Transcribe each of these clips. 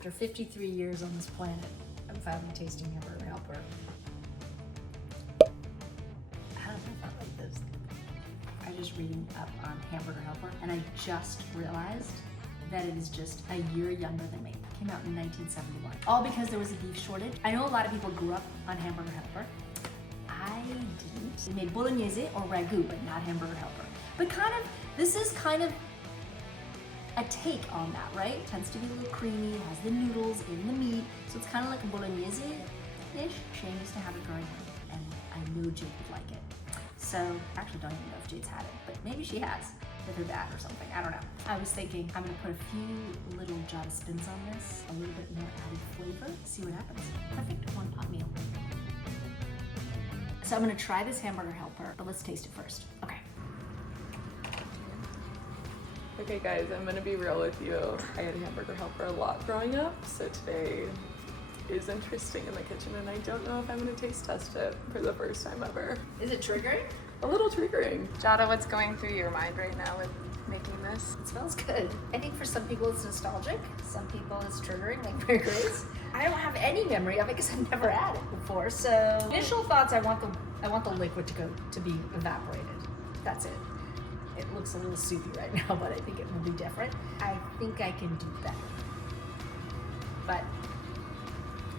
After 53 years on this planet, I'm finally tasting Hamburger Helper. I don't know if I like this. I was just reading up on Hamburger Helper and I just realized that it is just a year younger than me. It came out in 1971. All because there was a beef shortage. I know a lot of people grew up on Hamburger Helper. I didn't. They made bolognese or ragu, but not Hamburger Helper. But this is kind of a take on that, right? It tends to be a little creamy, has the noodles in the meat, so it's kind of like a bolognese-ish. Shane used to have it growing up, and I knew Jade would like it. So, actually don't even know if Jade's had it, but maybe she has with her dad or something, I don't know. I was thinking I'm gonna put a few little Giada spins on this, a little bit more added flavor, see what happens. Perfect one pot meal. So I'm gonna try this Hamburger Helper, but let's taste it first. Okay. Okay guys, I'm gonna be real with you. I had Hamburger Helper a lot growing up, so today is interesting in the kitchen and I don't know if I'm gonna taste test it for the first time ever. Is it triggering? A little triggering. Giada, what's going through your mind right now with making this? It smells good. I think for some people it's nostalgic, some people it's triggering, like for Grace. I don't have any memory of it because I've never had it before, so initial thoughts, I want the liquid to be evaporated. That's it. It looks a little soupy right now, but I think it will be different. I think I can do better. But,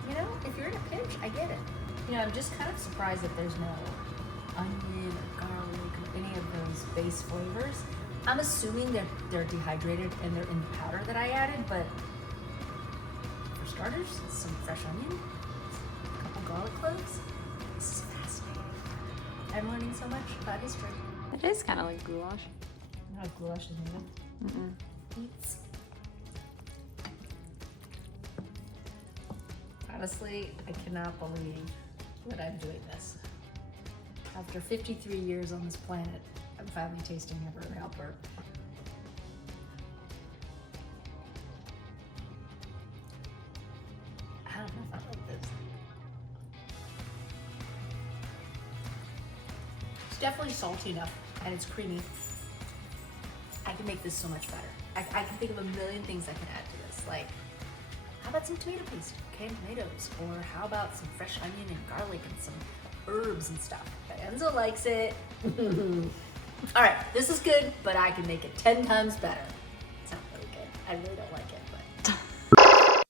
you know, if you're in a pinch, I get it. You know, I'm just kind of surprised that there's no onion or garlic or any of those base flavors. I'm assuming they're dehydrated and they're in the powder that I added, but for starters, some fresh onion, a couple garlic cloves. This is fascinating. I'm learning so much about history. It is kind of like goulash. You know what goulash is made of? Beets. Honestly, I cannot believe that I'm doing this. After 53 years on this planet, I'm finally tasting Hamburger Helper. I don't know if I like this. It's definitely salty enough and it's creamy. I can make this so much better. I can think of a million things I can add to this. Like, how about some tomato paste, canned tomatoes? Or how about some fresh onion and garlic and some herbs and stuff? But Enzo likes it. All right, this is good, but I can make it 10 times better. It's not really good. I really don't like it, but.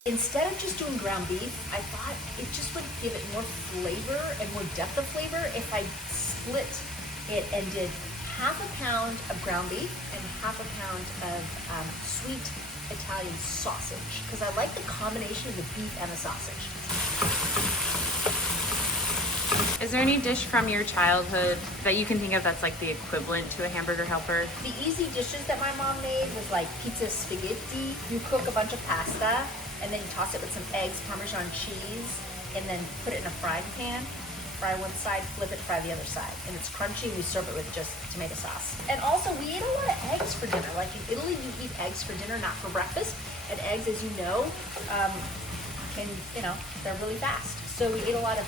Instead of just doing ground beef, I thought it just would give it more flavor and more depth of flavor if I split it and did half a pound of ground beef and half a pound of sweet Italian sausage, because I like the combination of the beef and the sausage. Is there any dish from your childhood that you can think of that's like the equivalent to a Hamburger Helper? The easy dishes that my mom made was like pizza spaghetti. You cook a bunch of pasta and then you toss it with some eggs, Parmesan cheese, and then put it in a frying pan. Fry one side, flip it, fry the other side. And it's crunchy, and we serve it with just tomato sauce. And also, we ate a lot of eggs for dinner. Like in Italy, you eat eggs for dinner, not for breakfast. And eggs, as you know, they're really fast. So we ate a lot of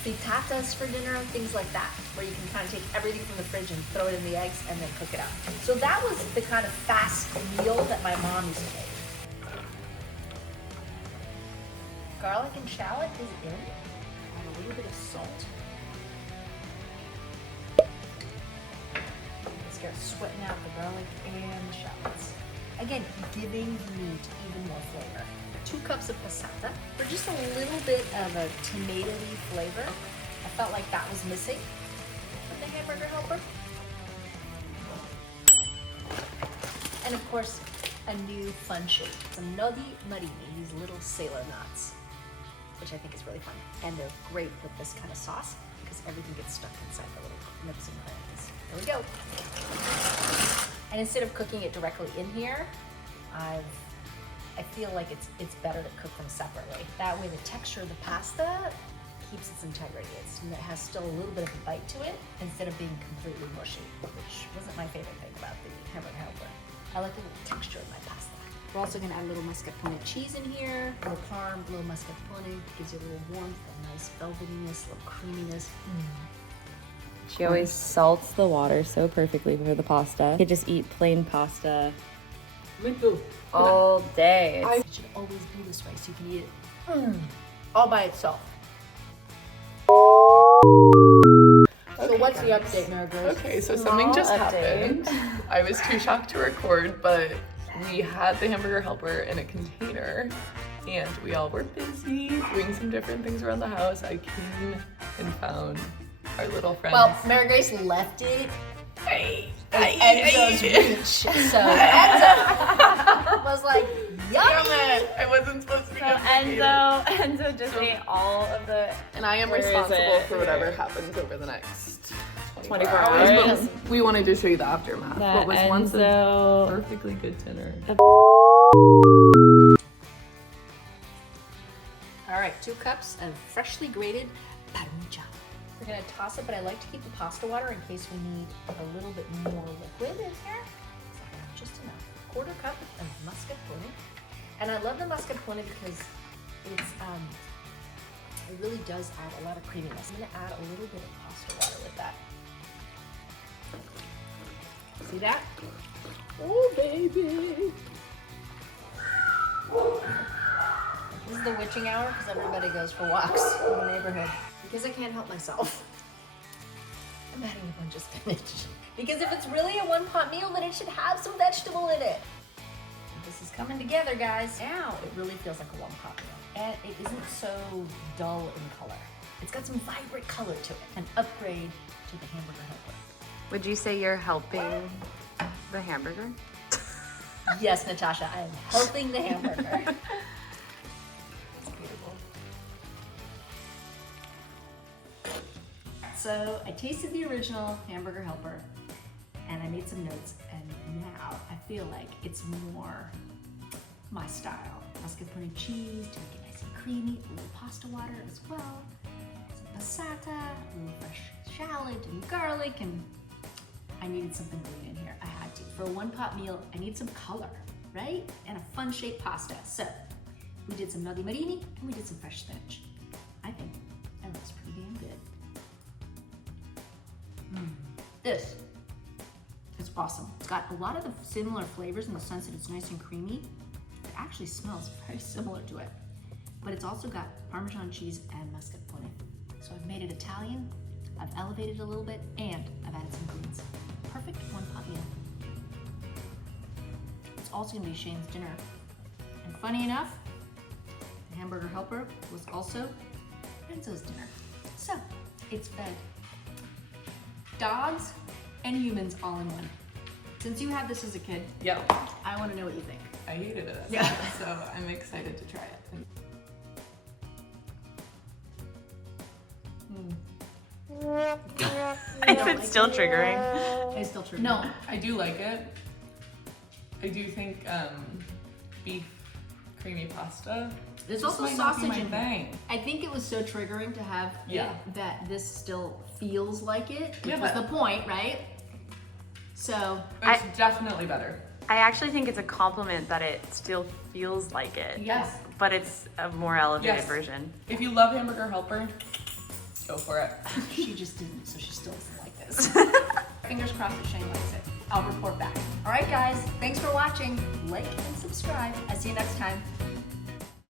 frittatas for dinner, things like that, where you can kind of take everything from the fridge and throw it in the eggs and then cook it up. So that was the kind of fast meal that my mom used to make. Garlic and shallot is in. A little bit of salt. Let's get sweating out the garlic and the shallots. Again, giving the meat even more flavor. 2 cups of passata for just a little bit of a tomatoey flavor. I felt like that was missing from the Hamburger Helper. And of course, a new fun shape. Some nodi marini, these little sailor knots, which I think is really fun. And they're great with this kind of sauce because everything gets stuck inside the little nooks and crannies. There we go. And instead of cooking it directly in here, I feel like it's better to cook them separately. That way the texture of the pasta keeps its integrity. It has still a little bit of a bite to it instead of being completely mushy, which wasn't my favorite thing about the Hamburger Helper. I like a little texture in my pasta. We're also gonna add a little mascarpone cheese in here, a little parm, a little mascarpone, gives you a little warmth, a nice velvetiness, a little creaminess. She always salts the water so perfectly for the pasta. You could just eat plain pasta Me too. all day. It should always be this way so you can eat it. All by itself. So what's the update, Mary Grace? Okay, so something just happened. I was too shocked to record, but we had the Hamburger Helper in a container and we all were busy doing some different things around the house. I came and found our little friend. Well, Mary Grace left it I Enzo's reach. So Enzo was like, Damn yummy. it! I wasn't supposed to be So complicated. Enzo just ate all of the. And I am Where is responsible it? for whatever happens over the next 24 hours. hours. But we wanted to show you the aftermath. What was once a Enzo. perfectly good dinner. All right, 2 cups of freshly grated parmigiano. We're gonna toss it, but I like to keep the pasta water in case we need a little bit more liquid in here. So just enough. 1/4 cup of mascarpone. And I love the mascarpone because it's it really does add a lot of creaminess. I'm gonna add a little bit of pasta water with that. See that? Oh baby! This is the witching hour because everybody goes for walks in the neighborhood. Because I can't help myself. I'm adding a bunch of spinach. Because if it's really a one-pot meal, then it should have some vegetable in it. This is coming together, guys. Now it really feels like a one-pot meal. And it isn't so dull in color. It's got some vibrant color to it. An upgrade to the Hamburger Helper. Would you say you're helping the hamburger? Yes, Natasha, I am helping the hamburger. It's beautiful. So I tasted the original Hamburger Helper and I made some notes, and now I feel like it's more my style. Mascarpone cheese to make it nice and creamy, a little pasta water as well, some passata, a little fresh shallot and garlic, and I needed something green in here. I had to. For a one-pot meal, I need some color, right? And a fun-shaped pasta. So we did some nodi marini and we did some fresh spinach. I think that looks pretty damn good. This is awesome. It's got a lot of the similar flavors in the sense that it's nice and creamy. It actually smells very similar to it. But it's also got Parmesan cheese and mascarpone. So I've made it Italian, I've elevated it a little bit, and I've added some greens. Perfect one-pot meal. It's also gonna be Shane's dinner. And funny enough, the Hamburger Helper was also Enzo's dinner. So it's fed dogs and humans all in one. Since you had this as a kid, Yeah, I want to know what you think. I hated it. Yeah. So I'm excited to try it. Is it still triggering? I still true. No, I do like it. I do think beef creamy pasta. There's just also might not be sausage my in there. thing. I think it was so triggering to have Yeah. it that this still feels like it, which Yeah, was but- the point, right? So It's definitely better. I actually think it's a compliment that it still feels like it. Yes. But it's a more elevated Yes. version. If you love Hamburger Helper, go for it. she just didn't, so she still doesn't like this. Fingers crossed that Shane likes it. I'll report back. All right, guys, thanks for watching. Like and subscribe. I'll see you next time.